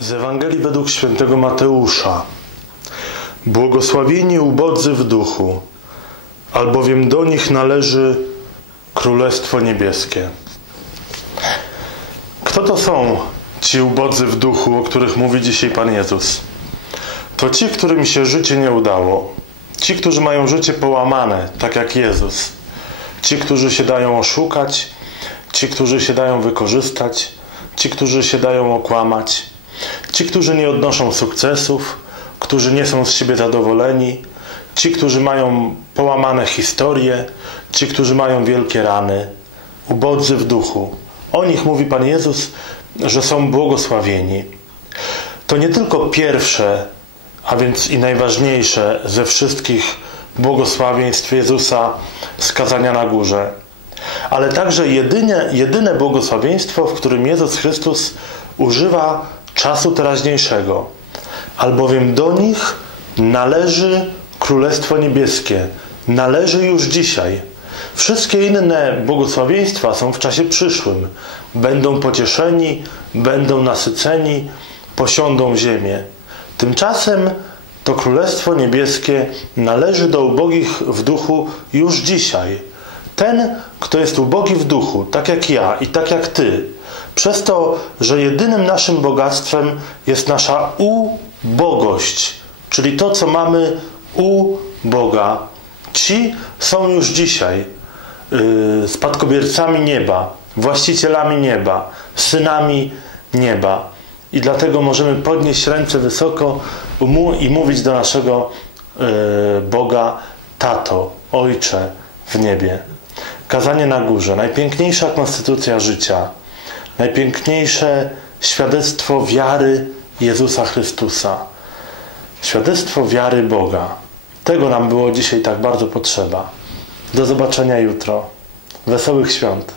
Z Ewangelii według świętego Mateusza. Błogosławieni ubodzy w duchu, albowiem do nich należy Królestwo Niebieskie. Kto to są ci ubodzy w duchu, o których mówi dzisiaj Pan Jezus? To ci, którym się życie nie udało. Ci, którzy mają życie połamane, tak jak Jezus. Ci, którzy się dają oszukać, ci, którzy się dają wykorzystać, ci, którzy się dają okłamać, ci, którzy nie odnoszą sukcesów, którzy nie są z siebie zadowoleni, ci, którzy mają połamane historie, ci, którzy mają wielkie rany, ubodzy w duchu. O nich mówi Pan Jezus, że są błogosławieni. To nie tylko pierwsze, a więc i najważniejsze ze wszystkich błogosławieństw Jezusa skazania na górze, ale także jedynie, jedyne błogosławieństwo, w którym Jezus Chrystus używa czasu teraźniejszego, albowiem do nich należy Królestwo Niebieskie, należy już dzisiaj. Wszystkie inne błogosławieństwa są w czasie przyszłym. Będą pocieszeni, będą nasyceni, posiądą ziemię. Tymczasem to Królestwo Niebieskie należy do ubogich w duchu już dzisiaj. Ten, kto jest ubogi w duchu, tak jak ja i tak jak ty, przez to, że jedynym naszym bogactwem jest nasza ubogość, czyli to, co mamy u Boga. Ci są już dzisiaj yy, spadkobiercami nieba, właścicielami nieba, synami nieba. I dlatego możemy podnieść ręce wysoko i mówić do naszego yy, Boga Tato, Ojcze w niebie. Kazanie na górze, najpiękniejsza konstytucja życia, najpiękniejsze świadectwo wiary Jezusa Chrystusa, świadectwo wiary Boga. Tego nam było dzisiaj tak bardzo potrzeba. Do zobaczenia jutro. Wesołych świąt.